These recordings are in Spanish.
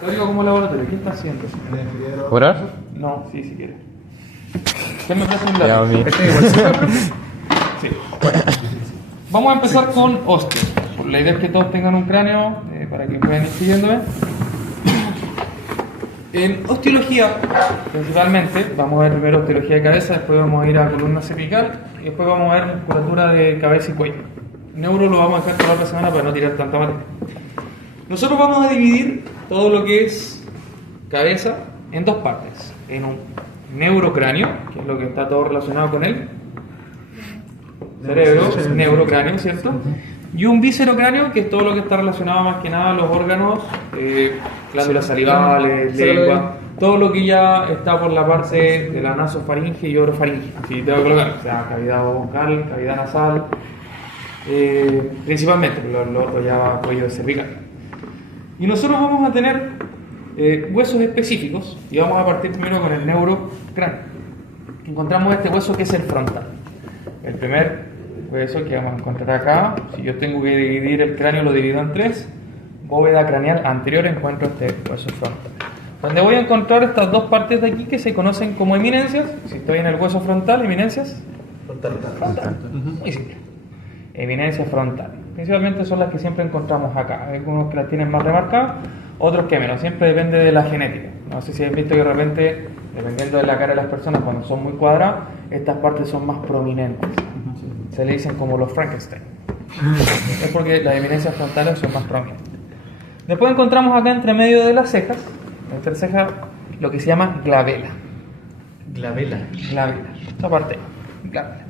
Código como laboratorio, ¿qué está haciendo? ¿Orar? No, sí, si quiere. ¿Qué me presta un Ya, lápiz? mi. Sí. Bueno. Vamos a empezar con osteo. La idea es que todos tengan un cráneo para que puedan ir siguiéndome. En osteología, principalmente, vamos a ver primero osteología de cabeza, después vamos a ir a columna cervical y después vamos a ver musculatura de cabeza y cuello. Neuro lo vamos a dejar para la otra semana para no tirar tanta materia. Nosotros vamos a dividir todo lo que es cabeza en dos partes. En un neurocráneo, que es lo que está todo relacionado con él. Cerebro, neurocráneo, ¿cierto? Y un viscerocráneo, que es todo lo que está relacionado más que nada a los órganos, glándulas salivales, lengua, todo lo que ya está por la parte de la nasofaringe y orofaringe. Así te voy a colocar, o sea, cavidad vocal, cavidad nasal, principalmente, lo otro ya va a cuello cervical. Y nosotros vamos a tener huesos específicos y vamos a partir primero con el neurocráneo. Encontramos este hueso que es el frontal. El primer hueso que vamos a encontrar acá, si yo tengo que dividir el cráneo, lo divido en tres. Bóveda craneal anterior, encuentro este hueso frontal. Donde voy a encontrar estas dos partes de aquí que se conocen como eminencias. Si estoy en el hueso frontal, eminencias. Frontal. Muy simple. Eminencias frontales. Principalmente son las que siempre encontramos acá. Hay algunos que las tienen más remarcadas, otros que menos. Siempre depende de la genética. No sé si habéis visto que de repente, dependiendo de la cara de las personas, cuando son muy cuadradas, estas partes son más prominentes. Se le dicen como los Frankenstein. Es porque las eminencias frontales son más prominentes. Después encontramos acá entre medio de las cejas, entre cejas, lo que se llama glabela. Glabela. Esta parte, glabela.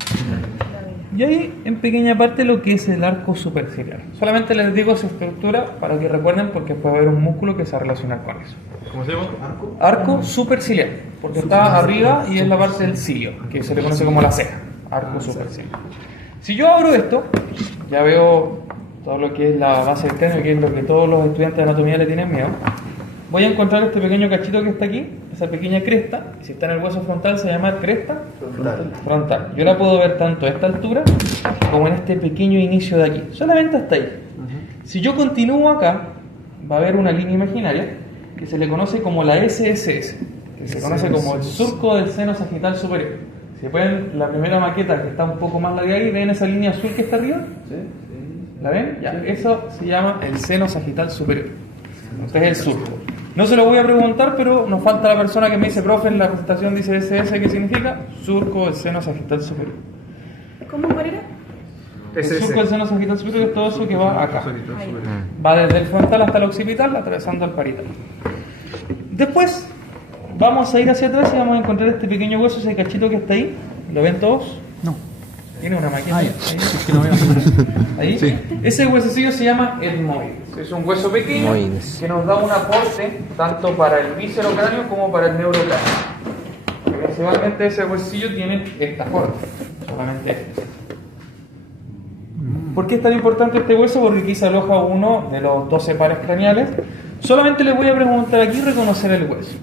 Y ahí en pequeña parte lo que es el arco superciliar. Solamente les digo su estructura para que recuerden, porque puede haber un músculo que se va a relacionar con eso. ¿Cómo se llama? Arco superciliar, porque está arriba y es la parte del cilio, que se le conoce como la ceja. Arco superciliar. Si yo abro esto, ya veo todo lo que es la base del cráneo, que es lo que todos los estudiantes de anatomía le tienen miedo. Voy a encontrar este pequeño cachito que está aquí, esa pequeña cresta. Si está en el hueso frontal se llama cresta frontal. Yo la puedo ver tanto a esta altura como en este pequeño inicio de aquí, solamente hasta ahí. Si yo continúo acá, va a haber una línea imaginaria que se le conoce como la SSS, que se conoce como el surco del seno sagital superior. Si pueden, la primera maqueta que está un poco más larga ahí, ¿ven esa línea azul que está arriba? ¿La ven? Ya, eso se llama el seno sagital superior. Este es el surco. No se lo voy a preguntar, pero nos falta la persona que me dice, profe, en la presentación dice SS, ¿qué significa? Surco del seno sagital superior. ¿Cómo era? El surco del seno sagital superior es todo eso que va acá. Va desde el frontal hasta el occipital, atravesando el parital. Después vamos a ir hacia atrás y vamos a encontrar este pequeño hueso, ese cachito que está ahí. ¿Lo ven todos? No. Tiene una maqueta ahí. Es que no veo. Ahí. Sí. Ese huesecillo se llama etmoides. Es un hueso pequeño que nos da un aporte tanto para el viscerocráneo como para el neurocráneo. Principalmente ese huesecillo tiene esta forma, solamente esta. ¿Por qué es tan importante este hueso? Porque aquí se aloja uno de los 12 pares craneales. Solamente les voy a preguntar aquí reconocer el hueso.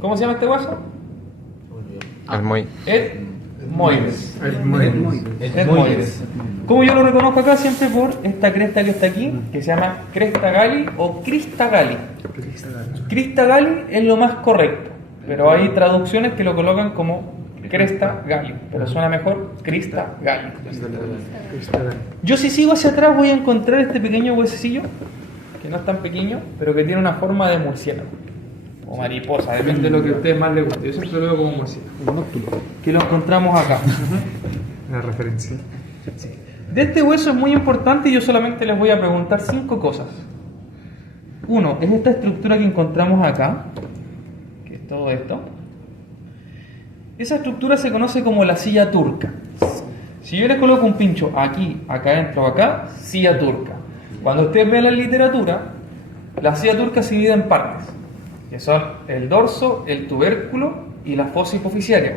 ¿Cómo se llama este hueso? Etmoides. Etmoides. Como yo lo reconozco acá siempre por esta cresta que está aquí, que se llama cresta gali o crista gali. Crista gali es lo más correcto, pero hay traducciones que lo colocan como cresta gali, pero suena mejor crista gali. Yo si sigo hacia atrás voy a encontrar este pequeño huesecillo, que no es tan pequeño, pero que tiene una forma de murciélago o mariposa, depende de lo que a ustedes más les guste. Yo siempre lo veo como murciélago, que lo encontramos acá. La referencia. De este hueso es muy importante y yo solamente les voy a preguntar 5 cosas. Uno, es esta estructura que encontramos acá, que es todo esto. Esa estructura se conoce como la silla turca. Si yo les coloco un pincho aquí, acá adentro, acá, silla turca. Cuando ustedes ven la literatura, la silla turca se divide en partes, que son el dorso, el tubérculo y la fosa hipofisiaria.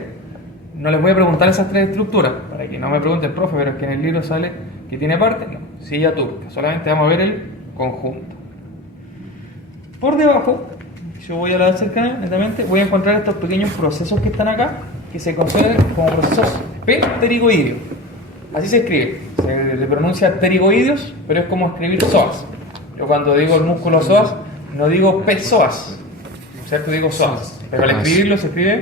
No les voy a preguntar esas 3 estructuras, para que no me pregunten, profe, pero es que en el libro sale que tiene parte. No, silla turca, solamente vamos a ver el conjunto. Por debajo, yo voy a la cercanía, netamente, voy a encontrar estos pequeños procesos que están acá, que se consideran como procesos pterigoideos. Así se escribe, se pronuncia pterigoideos, pero es como escribir psoas. Yo cuando digo el músculo psoas, No digo psoas, ¿cierto? Digo psoas. Pero al escribirlo se escribe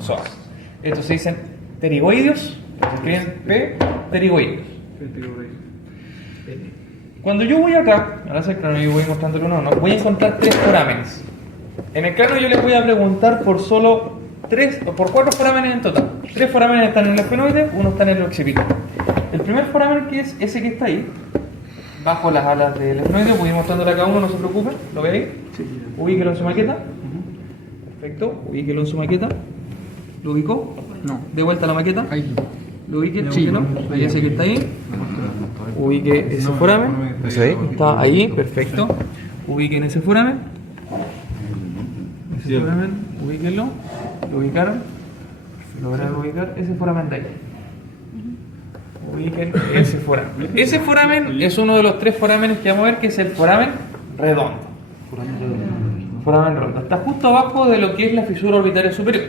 psoas. Estos se dicen pterigoideos, se escriben pterigoideos. Cuando yo voy acá, ahora hace el cráneo y voy mostrándolo uno a uno, voy a encontrar 3 forámenes. En el cráneo yo les voy a preguntar por solo 4 forámenes en total. 3 forámenes están en el esfenoide, 1 está en el occipital. El primer foramen, que es ese que está ahí, bajo las alas del esfenoide, voy a ir mostrándole a cada uno, no se preocupen, ¿lo ve ahí? Ubíquelo en su maqueta. Perfecto, ubíquelo en su maqueta. ¿Lo ubicó? No. De vuelta a la maqueta. Ahí. ¿Lo ubique? Sí. ¿No? Ahí ese que está ahí. Ubique ese foramen. Está ahí, perfecto. Ubiquen ese foramen. Ese foramen, ubíquenlo. ¿Lo ubicaron? ¿Lograron ubicar ese foramen de ahí? Ubiquen ese foramen. Ese foramen es uno de los 3 forámenes que vamos a ver, que es el foramen redondo. Foramen redondo. Está justo abajo de lo que es la fisura orbitaria superior.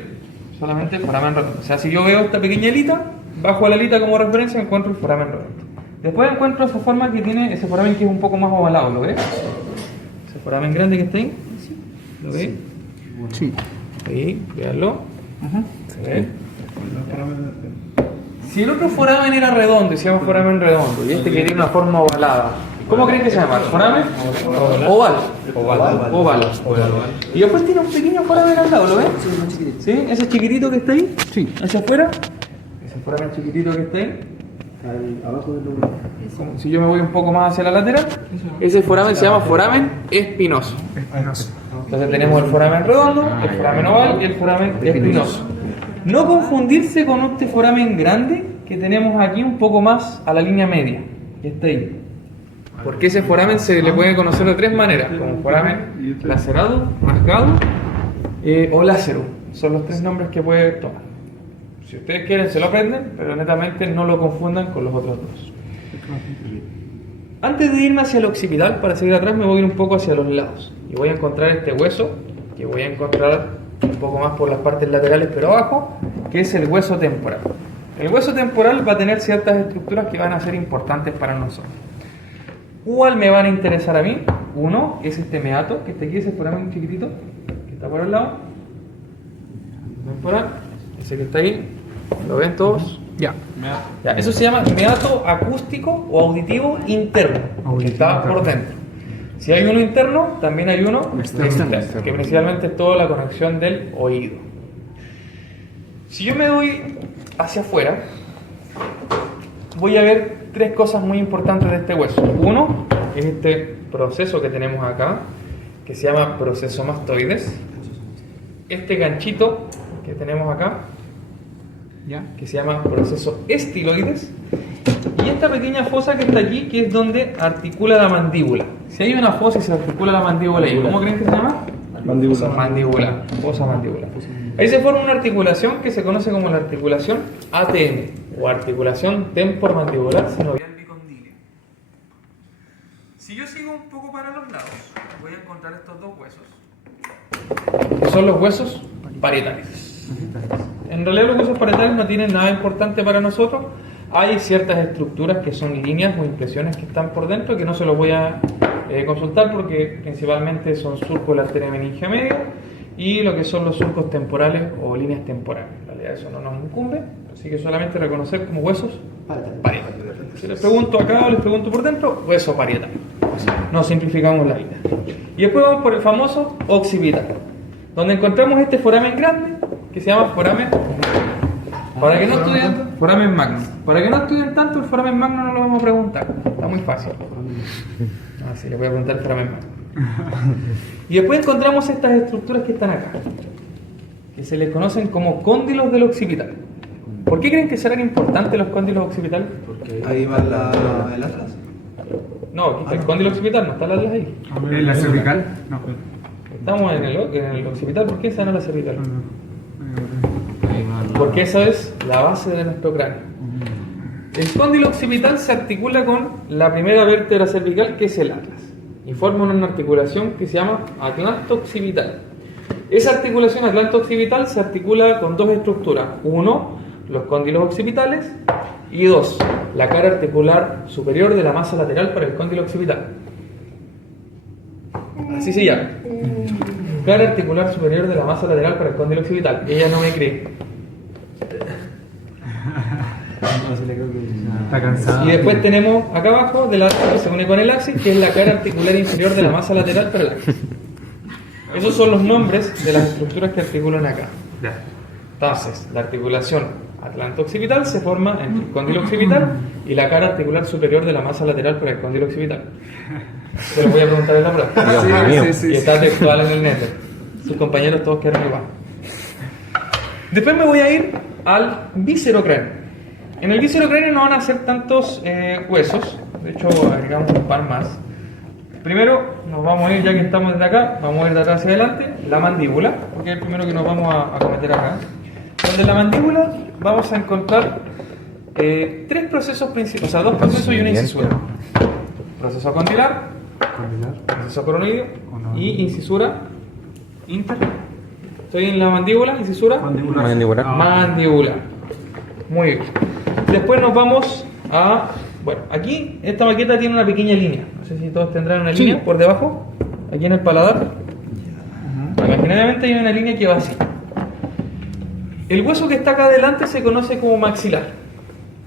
Solamente el foramen redondo. O sea, si yo veo esta pequeña alita, bajo la alita como referencia encuentro el foramen redondo. Después encuentro esa forma que tiene ese foramen que es un poco más ovalado, ¿lo ves? Ese foramen grande que está ahí. ¿Lo ves? Sí. Ahí, véanlo. ¿Se ve? Si el otro foramen era redondo y se llama foramen redondo, y este que tiene una forma ovalada, ¿cómo creen que se llama? ¿Foramen? Oval. Oval. Y después tiene un pequeño foramen al lado, ¿lo ven? ¿Sí? Ese chiquitito que está ahí. Sí. ¿Hacia afuera? Ese foramen chiquitito que está ahí. Abajo del lomo. Si yo me voy un poco más hacia la lateral, ese foramen se llama foramen espinoso. Espinoso. Entonces tenemos el foramen redondo, el foramen oval y el foramen espinoso. No confundirse con este foramen grande que tenemos aquí un poco más a la línea media, que está ahí. Porque ese foramen se le puede conocer de 3 maneras, como foramen lacerado, rasgado o lácero. Son los 3 nombres que puede tomar. Si ustedes quieren se lo aprenden, pero netamente no lo confundan con los otros 2. Antes de irme hacia el occipital, para seguir atrás, me voy a ir un poco hacia los lados. Y voy a encontrar este hueso, que voy a encontrar un poco más por las partes laterales, pero abajo, que es el hueso temporal. El hueso temporal va a tener ciertas estructuras que van a ser importantes para nosotros. ¿Cuál me van a interesar a mí? Uno es este meato, que está aquí, ese foramen chiquitito, que está por el lado. Temporal, ese que está ahí. ¿Lo ven todos? Ya. Ya, eso se llama meato acústico o auditivo interno, que está por dentro. Si hay uno interno, también hay uno externo, que principalmente es toda la conexión del oído. Si yo me voy hacia afuera, voy a ver 3 cosas muy importantes de este hueso. Uno es este proceso que tenemos acá, que se llama proceso mastoides. Este ganchito que tenemos acá, Ya. que se llama proceso estiloides, y esta pequeña fosa que está aquí, que es donde articula la mandíbula. Si hay una fosa y se articula la mandíbula ahí, ¿cómo creen que se llama? Mandibular, fosa mandibular. Ahí se forma una articulación que se conoce como la articulación ATM, o articulación temporomandibular sinovial bicondílea. Si yo sigo un poco para los lados, voy a encontrar estos 2 huesos, que son los huesos parietales. En realidad los huesos parietales no tienen nada importante para nosotros. Hay ciertas estructuras que son líneas o impresiones que están por dentro, que no se los voy a consultar porque principalmente son surcos de la arteria meningia media y lo que son los surcos temporales o líneas temporales. En realidad eso no nos incumbe, así que solamente reconocer como huesos parietales. Si les pregunto acá o les pregunto por dentro, hueso parietal. No simplificamos la vida. Y después vamos por el famoso occipital, donde encontramos este foramen grande que se llama foramen Para que no estudien foramen magno. Para que no estudien tanto el foramen magno no lo vamos a preguntar. Está muy fácil. Así le voy a preguntar el foramen magno. Y después encontramos estas estructuras que están acá, que se les conocen como cóndilos del occipital. ¿Por qué creen que serán importantes los cóndilos occipitales? Porque ahí va el atlas. No, aquí está el cóndilo occipital, no está el atlas ahí. ¿En la cervical? No. Estamos en el occipital, ¿por qué esa no es la cervical? Porque esa es la base de nuestro cráneo. El cóndilo occipital se articula con la primera vértebra cervical, que es el atlas, y forma una articulación que se llama atlanto-occipital. Esa articulación atlanto-occipital se articula con 2 estructuras. 1, los cóndilos occipitales, y 2, la cara articular superior de la masa lateral para el cóndilo occipital. Así se llama. Cara articular superior de la masa lateral para el cóndilo occipital. Ella no me cree. No, se le creo que... Está cansado. Y después tenemos acá abajo, de la que se une con el axis, que es la cara articular inferior de la masa lateral para el axis. Esos son los nombres de las estructuras que articulan acá. Ya. Entonces, la articulación atlanto-occipital se forma entre el cóndilo occipital y la cara articular superior de la masa lateral para el cóndilo occipital. Se lo voy a preguntar en la prueba. Dios mío. Y está textual en el neto. Sus compañeros todos quedaron igual. Después me voy a ir al víscero-cráneo. En el víscero-cráneo no van a ser tantos huesos. De hecho, agregamos un par más. Primero nos vamos a ir, ya que estamos desde acá, vamos a ir de atrás hacia adelante, la mandíbula, porque es el primero que nos vamos a cometer acá. Donde en la mandíbula vamos a encontrar tres procesos principales, o sea, dos procesos y una incisura. Proceso condilar, proceso coronoideo y incisura inter. Estoy en la mandíbula, incisura Mandibular. mandibular. Muy bien. Después nos vamos a... Bueno, aquí esta maqueta tiene una pequeña línea. No sé si todos tendrán una línea por debajo. Aquí en el paladar. Imaginariamente hay una línea que va así. El hueso que está acá adelante se conoce como maxilar.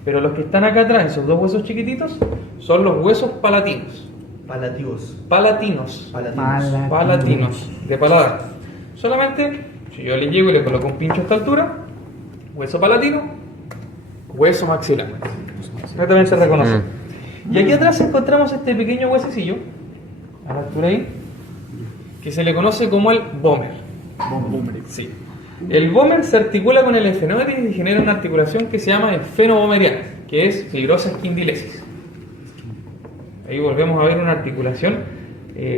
Pero los que están acá atrás, esos dos huesos chiquititos, son los huesos palatinos. Palativos. Palatinos. Palatinos. Palatinos. De paladar. Solamente, si yo le llego y le coloco un pincho a esta altura, hueso palatino, hueso maxilar. Exactamente se reconoce. Y aquí atrás encontramos este pequeño huesecillo, a la altura ahí, que se le conoce como el vómer. Sí. El vómer se articula con el efemérides y genera una articulación que se llama esfenovomeriana, que es fibrosa esquindilesis. Ahí volvemos a ver una articulación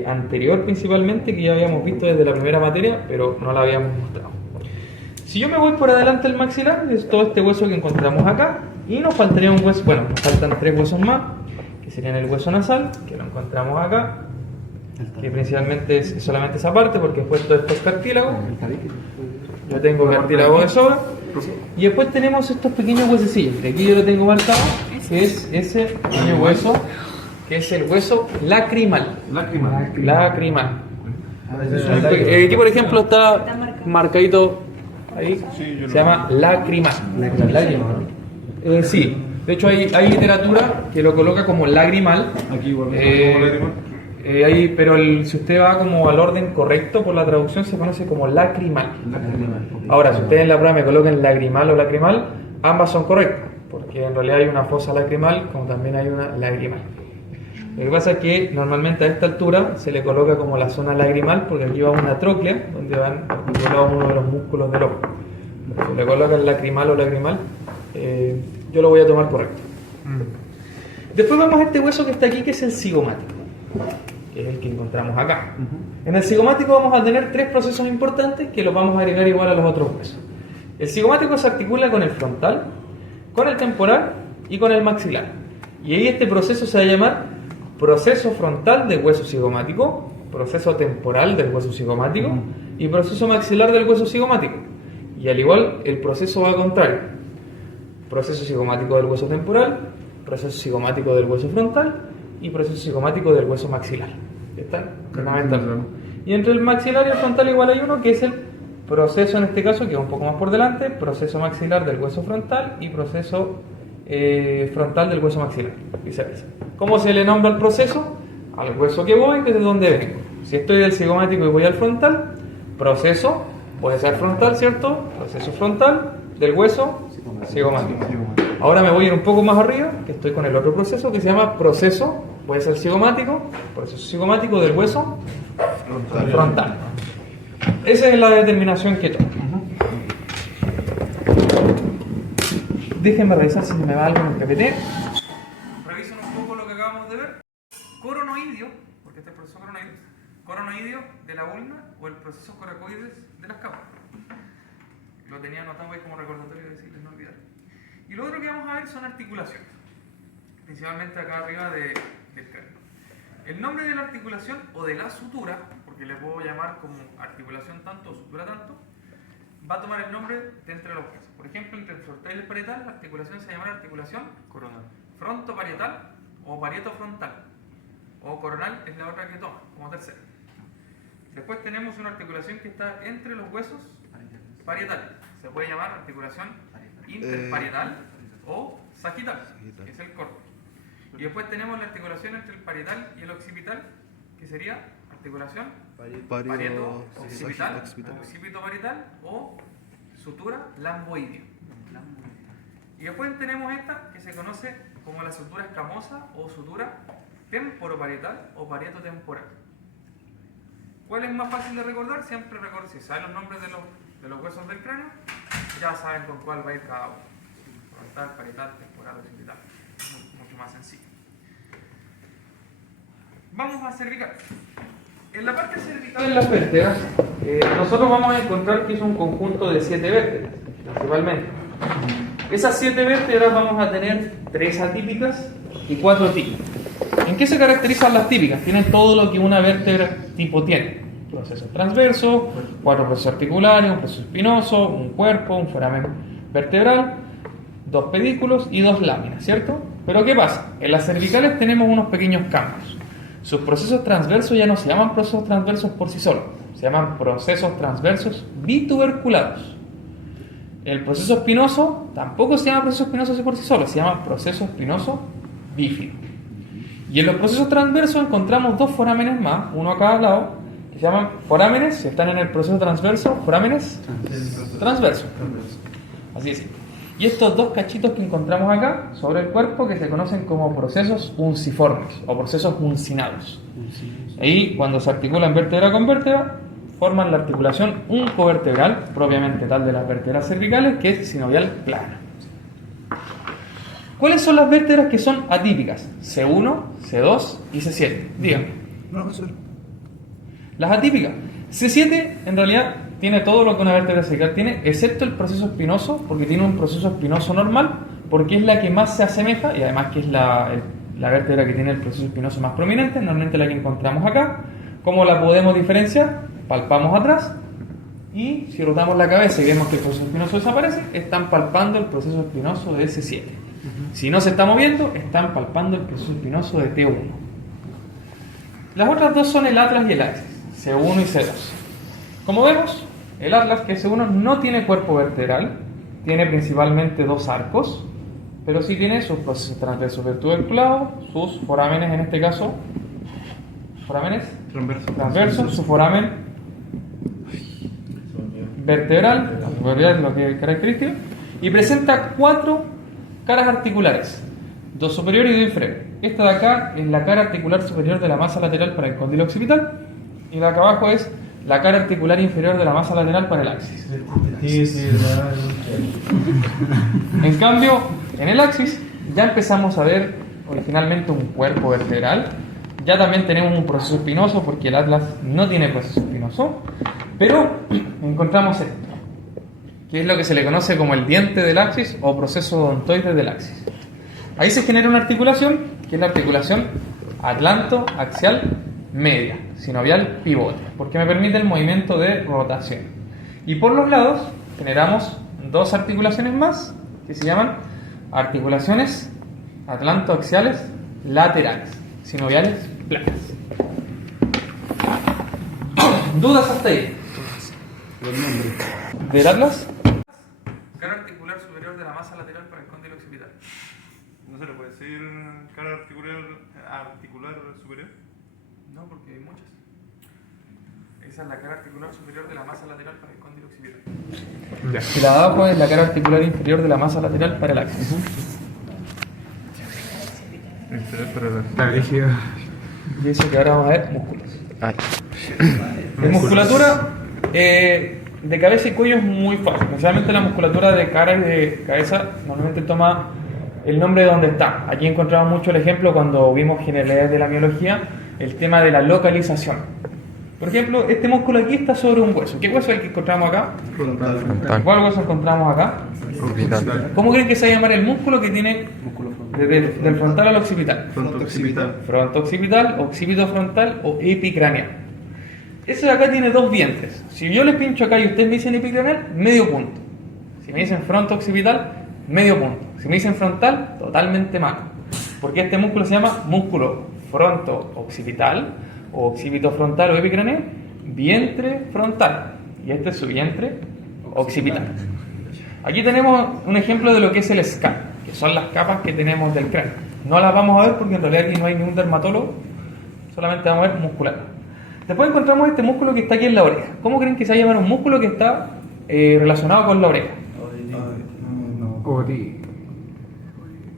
anterior principalmente, que ya habíamos visto desde la primera materia, pero no la habíamos mostrado. Si yo me voy por adelante el maxilar, es todo este hueso que encontramos acá, y nos faltaría un hueso, bueno, nos faltan tres huesos más, que serían el hueso nasal, que lo encontramos acá, que principalmente es solamente esa parte, porque después todo esto es cartílago. Yo tengo cartílago de sobra. Y después tenemos estos pequeños huesecillos, que aquí yo lo tengo marcado, que es ese pequeño hueso, que es el hueso lacrimal. Lacrimal. Aquí, por ejemplo, está marcadito ahí, se llama lacrimal. Lágrima, ¿no? Sí, de hecho hay literatura que lo coloca como lagrimal. Aquí igual Pero si usted va como al orden correcto por la traducción, se conoce como lacrimal. Ahora, si ustedes en la prueba me colocan lagrimal o lacrimal, ambas son correctas, porque en realidad hay una fosa lacrimal como también hay una lagrimal. Lo que pasa es que normalmente a esta altura se le coloca como la zona lagrimal, porque aquí va una tróclea donde van articulados uno de los músculos del ojo. Si le colocan lacrimal o lagrimal, yo lo voy a tomar correcto. Después vamos a este hueso que está aquí, que es el cigomático, que es el que encontramos acá. En el cigomático vamos a tener tres procesos importantes que los vamos a agregar igual a los otros huesos. El cigomático se articula con el frontal, con el temporal y con el maxilar. Y ahí este proceso se va a llamar proceso frontal del hueso cigomático, proceso temporal del hueso cigomático y proceso maxilar del hueso cigomático. Y al igual el proceso va al contrario. Proceso cigomático del hueso temporal, proceso cigomático del hueso frontal y proceso cigomático del hueso maxilar. ¿Están? Y entre el maxilar y el frontal igual hay uno que es el proceso, en este caso, que va un poco más por delante, proceso maxilar del hueso frontal y proceso frontal del hueso maxilar. Viceversa. ¿Cómo se le nombra el proceso? Al hueso que voy, desde donde vengo. Si estoy del cigomático y voy al frontal, proceso, puede ser frontal, ¿cierto? Proceso frontal del hueso cigomático. Ahora me voy a ir un poco más arriba, que estoy con el otro proceso que se llama proceso, puede ser cigomático, proceso cigomático del hueso frontal. Esa es la determinación que tomo. Déjenme revisar si se me va algo en el KPT. Revisen un poco lo que acabamos de ver. Coronoideo, porque este es el proceso coronoideo de la ulna o el proceso coracoides de las capas. Lo tenía anotado ahí como recordatorio de decirles no olvidar. Y lo otro que vamos a ver son articulaciones, principalmente acá arriba del cráneo. El nombre de la articulación o de la sutura, porque le puedo llamar como articulación tanto o sutura tanto, va a tomar el nombre de entre los huesos. Por ejemplo, entre el frontal y el parietal, la articulación se llama articulación coronal. Frontoparietal o parietofrontal. O coronal es la otra que toma, como tercera. Después tenemos una articulación que está entre los huesos parietales. Se puede llamar articulación interparietal o sagital, que es el corte. Y después tenemos la articulación entre el parietal y el occipital, que sería articulación parieto-occipital, occipito-parietal o sutura lamboidea. Y después tenemos esta que se conoce como la sutura escamosa o sutura temporoparietal o parieto-temporal. ¿Cuál es más fácil de recordar? Siempre recuerden, si saben los nombres de los huesos del cráneo, ya saben con cuál va a ir cada uno. Frontal, parietal, temporal, occipital. Mucho más sencillo. Vamos a cervical. En la parte cervical de las vértebras, nosotros vamos a encontrar que es un conjunto de 7 vértebras, principalmente. Esas 7 vértebras vamos a tener 3 atípicas y 4 típicas. ¿En qué se caracterizan las típicas? Tienen todo lo que una vértebra tipo tiene. Procesos transversos, 4 procesos articulares, un proceso espinoso, un cuerpo, un foramen vertebral, 2 pedículos y 2 láminas, ¿cierto? Pero ¿qué pasa? En las cervicales tenemos unos pequeños cambios. Sus procesos transversos ya no se llaman procesos transversos por sí solos, se llaman procesos transversos bituberculados. El proceso espinoso tampoco se llama proceso espinoso por sí solo, se llama proceso espinoso bífido. Y en los procesos transversos encontramos 2 forámenes más, uno a cada lado, que se llaman forámenes, si están en el proceso transverso, forámenes transversos. Así es. Y estos 2 cachitos que encontramos acá sobre el cuerpo que se conocen como procesos unciformes o procesos uncinados. Ahí, cuando se articulan vértebra con vértebra, forman la articulación uncovertebral, propiamente tal de las vértebras cervicales, que es sinovial plana. ¿Cuáles son las vértebras que son atípicas? C1, C2 y C7. Díganme. Las atípicas. C7 en realidad tiene todo lo que una vértebra cervical tiene, excepto el proceso espinoso, porque tiene un proceso espinoso normal, porque es la que más se asemeja, y además que es la vértebra que tiene el proceso espinoso más prominente, normalmente la que encontramos acá. ¿Cómo la podemos diferenciar? Palpamos atrás, y si rotamos la cabeza y vemos que el proceso espinoso desaparece, están palpando el proceso espinoso de C7. Si no se está moviendo, están palpando el proceso espinoso de T1. Las otras dos son el atlas y el axis, C1 y C2. Como vemos, el atlas, que es C1, no tiene cuerpo vertebral, tiene principalmente 2 arcos, pero sí tiene sus procesos transversos vertebraculados, sus forámenes, en este caso, forámenes transversos, su foramen vertebral, lo que es característico, y presenta 4 caras articulares, 2 superiores y 2 inferiores. Esta de acá es la cara articular superior de la masa lateral para el cóndilo occipital, y la de acá abajo es la cara articular inferior de la masa lateral para el axis. En cambio, en el axis ya empezamos a ver originalmente un cuerpo vertebral. Ya también tenemos un proceso espinoso, porque el atlas no tiene proceso espinoso, pero encontramos esto, que es lo que se le conoce como el diente del axis o proceso odontoide del axis. Ahí se genera una articulación, que es la articulación atlanto-axial media, sinovial pivote, porque me permite el movimiento de rotación. Y por los lados generamos 2 articulaciones más, que se llaman articulaciones atlanto-axiales laterales, sinoviales planas. ¿Dudas hasta ahí? ¿Del atlas? Cara articular superior de la masa lateral para el cóndilo occipital. ¿No se le puede decir cara articular superior? No, porque hay muchas. Esa es la cara articular superior de la masa lateral para el cóndilo occipital. Y la de abajo es la cara articular inferior de la masa lateral para el axis. Está rígido. Y eso que ahora vamos a ver, músculos. La musculatura de cabeza y cuello es muy fácil. Especialmente la musculatura de cara y de cabeza normalmente toma el nombre de donde está. Aquí encontramos mucho el ejemplo cuando vimos generalidades de la miología, el tema de la localización. Por ejemplo, este músculo aquí está sobre un hueso. ¿Qué hueso es el que encontramos acá? Frontal. ¿Cuál hueso encontramos acá? ¿Cómo creen que se va a llamar el músculo que tiene del frontal al occipital? Fronto-occipital. Fronto-occipital, occipito-frontal o epicraneal. Ese de acá tiene 2 vientres. Si yo le pincho acá y ustedes me dicen epicraneal, medio punto. Si me dicen fronto-occipital, medio punto. Si me dicen frontal, totalmente malo. Porque este músculo se llama músculo fronto-occipital o occipito-frontal o epicraneal, vientre frontal y este es su vientre occipital. Aquí tenemos un ejemplo de lo que es el scalp, que son las capas que tenemos del cráneo. No las vamos a ver porque en realidad aquí no hay ningún dermatólogo, solamente vamos a ver muscular. Después encontramos este músculo que está aquí en la oreja. ¿Cómo creen que se va a llamar un músculo que está relacionado con la oreja?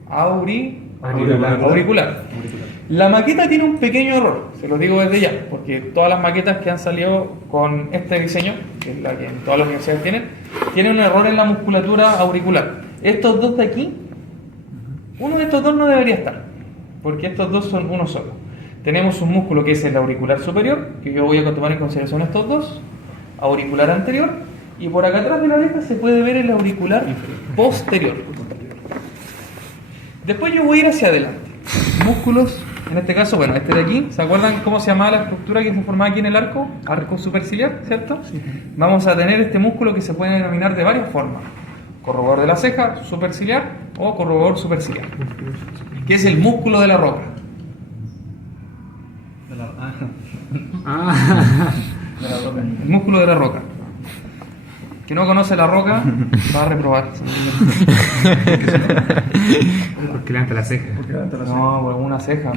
Auricular. La maqueta tiene un pequeño error, se lo digo desde ya, porque todas las maquetas que han salido con este diseño, que es la que en todas las universidades tienen un error en la musculatura auricular. Estos dos de aquí, uno de estos dos no debería estar, porque estos dos son uno solo. Tenemos un músculo que es el auricular superior, que yo voy a tomar en consideración estos dos, auricular anterior, y por acá atrás de la oreja se puede ver el auricular posterior. Después yo voy a ir hacia adelante. Músculos, en este caso, bueno, este de aquí, ¿se acuerdan cómo se llamaba la estructura que se formaba aquí en el arco? Arco superciliar, ¿cierto? Sí. Vamos a tener este músculo que se puede denominar de varias formas. Corrugador de la ceja, superciliar o corrugador superciliar, que es el músculo de la roca. El músculo de la roca. Que no conoce la roca va a reprobar. Porque levanta la ceja. No, pues una ceja.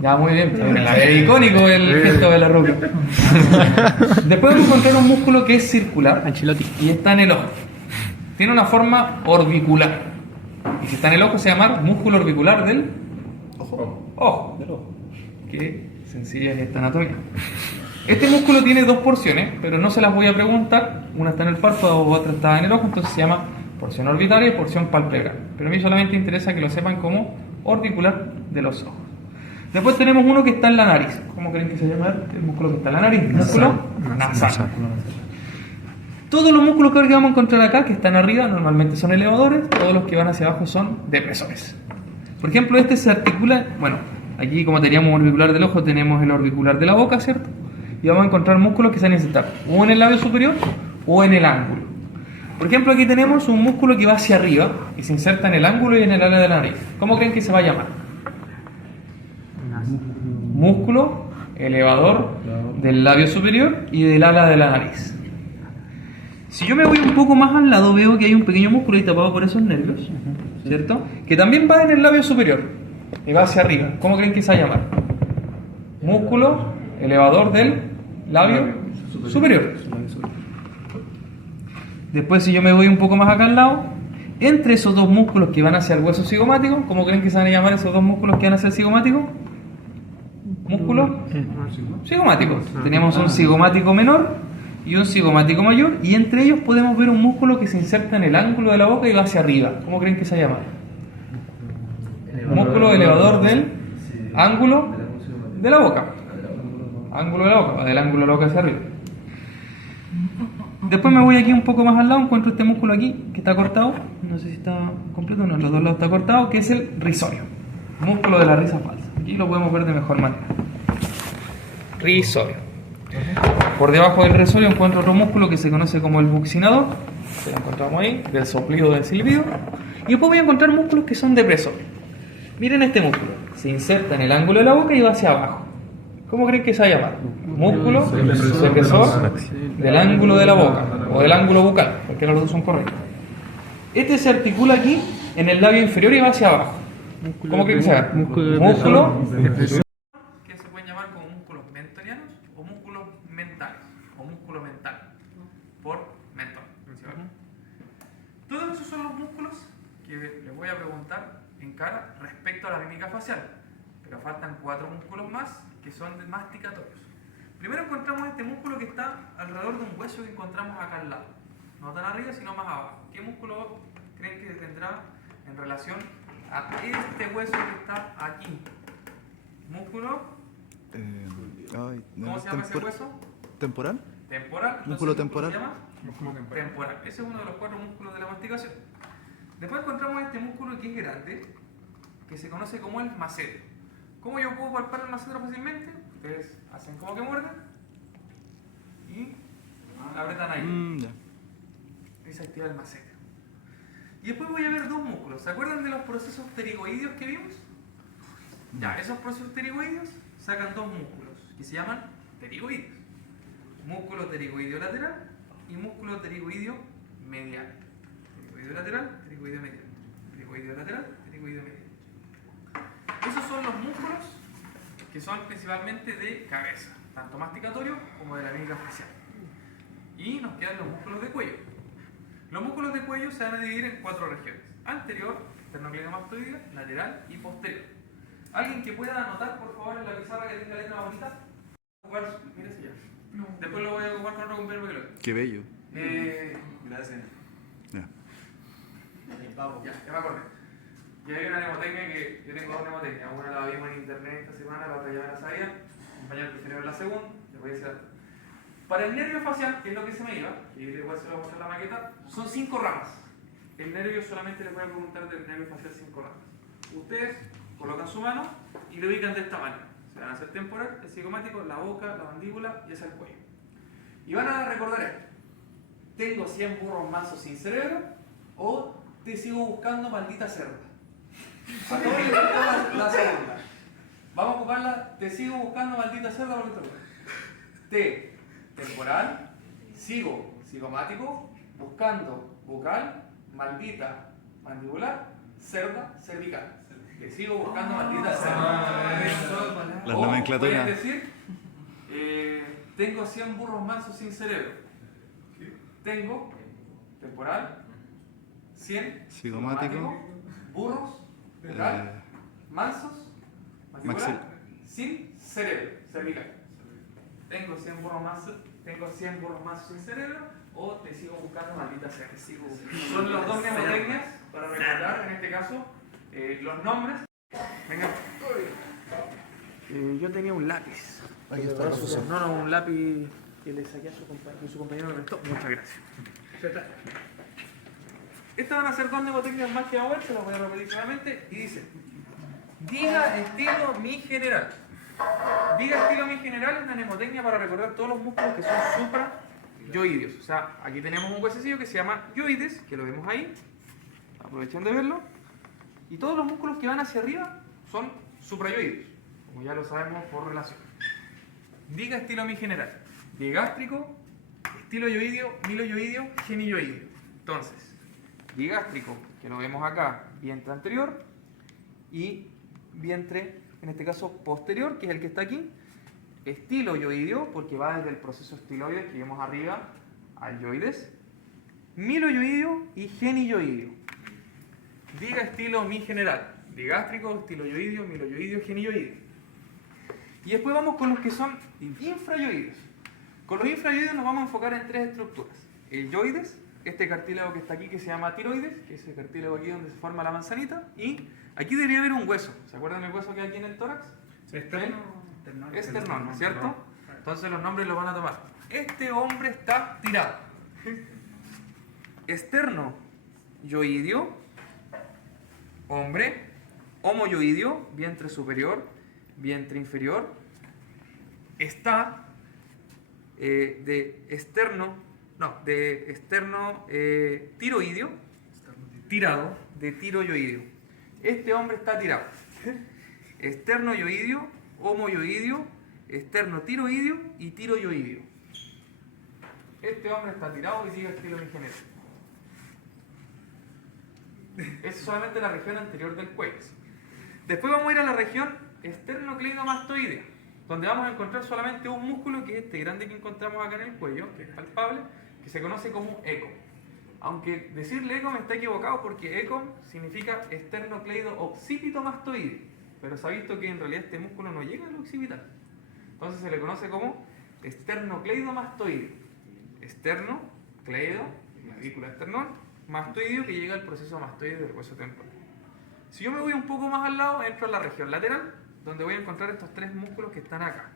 Ya, muy bien. Es icónico el gesto de la roca. Después vamos a encontrar un músculo que es circular y está en el ojo. Tiene una forma orbicular. Y si está en el ojo se llama músculo orbicular del ojo. Qué sencilla es esta anatomía. Este músculo tiene dos porciones, pero no se las voy a preguntar. Una está en el párpado, otra está en el ojo, entonces se llama porción orbital y porción palpebral. Pero a mí solamente interesa que lo sepan como orbicular de los ojos. Después tenemos uno que está en la nariz. ¿Cómo creen que se llama el músculo que está en la nariz? Músculo nasal. Todos los músculos que vamos a encontrar acá, que están arriba, normalmente son elevadores. Todos los que van hacia abajo son depresores. Por ejemplo, este se articula, bueno, aquí como teníamos orbicular del ojo, tenemos el orbicular de la boca, ¿cierto? Y vamos a encontrar músculos que se van a insertar o en el labio superior o en el ángulo. Por ejemplo, aquí tenemos un músculo que va hacia arriba y se inserta en el ángulo y en el ala de la nariz. ¿Cómo creen que se va a llamar? Músculo elevador del labio superior y del ala de la nariz. Si yo me voy un poco más al lado, veo que hay un pequeño músculo ahí tapado por esos nervios, ¿cierto? Que también va en el labio superior y va hacia arriba. ¿Cómo creen que se va a llamar? Músculo elevador del labio superior. Después, si yo me voy un poco más acá al lado, entre esos dos músculos que van hacia el hueso cigomático, ¿cómo creen que se van a llamar esos dos músculos que van hacia el cigomático? Músculo cigomático. Tenemos un cigomático menor y un cigomático mayor, y entre ellos podemos ver un músculo que se inserta en el ángulo de la boca y va hacia arriba. ¿Cómo creen que se llama? Músculo elevador del ángulo de la boca. Ángulo de la boca, va del ángulo de la boca hacia arriba. Después me voy aquí un poco más al lado, encuentro este músculo aquí que está cortado, no sé si está completo, no, los dos lados está cortado, que es el rizorio, músculo de la risa falsa. Aquí lo podemos ver de mejor manera. Rizorio. Por debajo del rizorio encuentro otro músculo que se conoce como el buccinador, que lo encontramos ahí, del soplido del silbido. Y después voy a encontrar músculos que son depresores. Miren este músculo, se inserta en el ángulo de la boca y va hacia abajo. ¿Cómo creen que se va a llamar? Músculo depresor del ángulo de la boca o del ángulo bucal, porque los dos son correctos. Este se articula aquí en el labio inferior y va hacia abajo. ¿Cómo creen que se llama? Músculo que se pueden llamar como músculos mentonianos o músculos mentales o músculo mental por mentón. Todos esos son los músculos que les voy a preguntar en cara respecto a la mímica facial, pero faltan 4 músculos más que son masticatorios. Primero encontramos este músculo que está alrededor de un hueso que encontramos acá al lado, no tan arriba sino más abajo. ¿Qué músculo creen que tendrá en relación a este hueso que está aquí? ¿Músculo? ¿Cómo se llama ese hueso? ¿Temporal? Temporal. ¿Músculo temporal? ¿Cómo se llama? Temporal. Ese es uno de los 4 músculos de la masticación. Después encontramos este músculo que es grande, que se conoce como el massetero. ¿Cómo yo puedo palpar el massetero fácilmente? Ustedes hacen como que muerden y apretan ahí. Y se activa el massetero. Y después voy a ver 2 músculos. ¿Se acuerdan de los procesos pterigoideos que vimos? Ya, esos procesos pterigoideos sacan 2 músculos, que se llaman pterigoideos. Músculo pterigoideo lateral y músculo pterigoideo medial. Pterigoideo lateral, pterigoideo medial. Pterigoideo lateral, pterigoideo medial. Esos son los músculos que son principalmente de cabeza, tanto masticatorio como de la médula facial. Y nos quedan los músculos de cuello. Los músculos de cuello se van a dividir en 4 regiones: anterior, esternocleidomastoidea, lateral y posterior. ¿Alguien que pueda anotar, por favor, en la pizarra que tenga letra bonita? Mire, señor. Después lo voy a ocupar con otro compañero que lo vea. Qué bello. Gracias. Ya. Ya me acordé. Y hay una mnemotecnia que yo tengo 2 mnemotecnias. Una la vimos en internet esta semana, la otra ya me la sabía. El compañero prefirió ver la segunda, le voy a decir otra. Para el nervio facial, que es lo que se me iba, que igual se lo voy a mostrar en la maqueta, son 5 ramas. El nervio solamente les voy a preguntar del nervio facial 5 ramas. Ustedes colocan su mano y lo ubican de esta manera. Se van a hacer temporal, el cigomático, la boca, la mandíbula y hacia el cuello. Y van a recordar esto. Tengo 100 burros mansos sin cerebro, o te sigo buscando, maldita cerda. A todos les gusta la segunda. Vamos a ocuparla, te sigo buscando, maldita cerda, maldita cerda. T, temporal, sigo, cigomático, buscando, bucal, maldita, mandibular, cerda, cervical. Te sigo buscando, maldita cerda. Las O nomenclaturas. puedes decir, tengo 100 burros mansos sin cerebro. Tengo, temporal, 100, Cigomático, burros, bucal, mansos, mandibular, sin cerebro, cervical. Tengo 100 burros mansos sin cerebro, o te sigo buscando, maldita sea. Son los 2 mnemotecnias para recordar, en este caso, los nombres. Venga. Yo tenía un lápiz. Aquí está, profesor. No, un lápiz que le saqué a su compañero me prestó. Muchas gracias. Estas van a ser 2 mnemotecnias más que vamos a ver, se las voy a repetir nuevamente. Y dice: diga estilo mi general. Diga estilo mi general es una mnemotecnia para recordar todos los músculos que son suprayoideos. O sea, aquí tenemos un huesecillo que se llama yoides, que lo vemos ahí. Aprovechen de verlo. Y todos los músculos que van hacia arriba son suprayoideos, como ya lo sabemos por relación. Diga estilo mi general. Bigástrico, estiloyoideo, miloyoideo, geniyoideo. Entonces, bigástrico, que lo vemos acá, vientre anterior, y vientre, en este caso posterior, que es el que está aquí. Estiloyoideo, porque va desde el proceso estiloide que vemos arriba al yoides. Miloyoideo y geniyoideo. Diga estilo mi general. Bigástrico, estiloyoideo, miloyoideo, geniyoideo. Y después vamos con los que son infrayoideos. Con los infrayoideos nos vamos a enfocar en 3 estructuras. El yoides, este cartílago que está aquí que se llama tiroides, que es el cartílago aquí donde se forma la manzanita. Y aquí debería haber un hueso. ¿Se acuerdan del hueso que hay aquí en el tórax? Esternón, ¿no es cierto? Entonces los nombres los van a tomar. Este hombre está tirado. Esternoyoideo, hombre. Homoyoideo, vientre superior, vientre inferior. Está de externo tiroideo, tirado, de tiroyoideo. Este hombre está tirado. Esternoyoideo, homoyoideo, esternotiroideo y tiroyoideo. Este hombre está tirado y sigue estilo mi general. Es solamente la región anterior del cuello. Después vamos a ir a la región esternocleidomastoidea, donde vamos a encontrar solamente un músculo, que es este grande que encontramos acá en el cuello, que es palpable, que se conoce como ECOM. Aunque decirle ECOM está equivocado, porque ECOM significa esternocleido-occipitomastoideo, pero se ha visto que en realidad este músculo no llega al occipital. Entonces se le conoce como esternocleidomastoideo. Esternocleido, clavícula esternón, mastoideo, que llega al proceso mastoide del hueso temporal. Si yo me voy un poco más al lado, entro a la región lateral, donde voy a encontrar estos 3 músculos que están acá,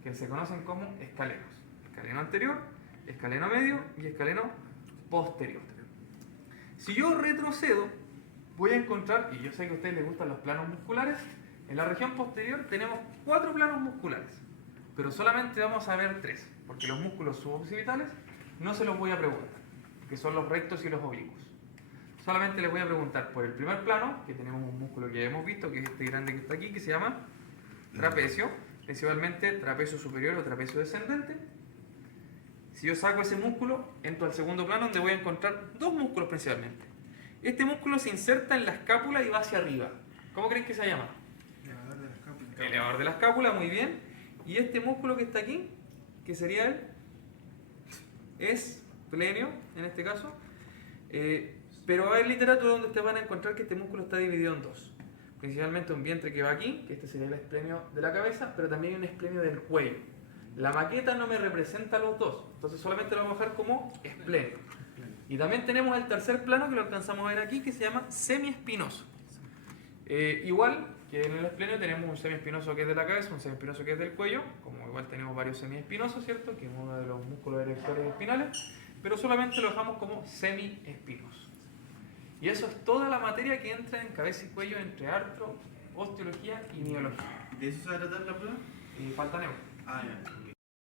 que se conocen como escalenos. Escaleno anterior, escaleno medio y escaleno posterior. Si yo retrocedo, voy a encontrar, y yo sé que a ustedes les gustan los planos musculares, en la región posterior tenemos 4 planos musculares, pero solamente vamos a ver 3, porque los músculos suboccipitales no se los voy a preguntar, que son los rectos y los oblicuos. Solamente les voy a preguntar por el primer plano, que tenemos un músculo que ya hemos visto, que es este grande que está aquí, que se llama trapecio. principalmente trapecio superior o trapecio descendente. Si yo saco ese músculo, entro al segundo plano donde voy a encontrar dos músculos principalmente. Este músculo se inserta en la escápula y va hacia arriba. ¿Cómo creen que se llama? Elevador de la escápula. Elevador de la escápula, muy bien. Y este músculo que está aquí, que sería el esplenio, en este caso. Pero va a haber literatura donde ustedes van a encontrar que este músculo está dividido en dos. Principalmente un vientre que va aquí, que este sería el esplenio de la cabeza, pero también hay un esplenio del cuello. La maqueta no me representa los dos, entonces solamente lo vamos a dejar como esplenio. Y también tenemos el tercer plano que lo alcanzamos a ver aquí, que se llama semiespinoso. Igual que en el esplenio tenemos un semiespinoso que es de la cabeza, un semiespinoso que es del cuello, como igual tenemos varios semiespinosos, ¿cierto? Que es uno de los músculos erectores espinales, pero solamente lo dejamos como semiespinoso. Y eso es toda la materia que entra en cabeza y cuello entre artro, osteología y miología. ¿De eso se va a tratar la prueba? Y falta neuro. Ah, ya.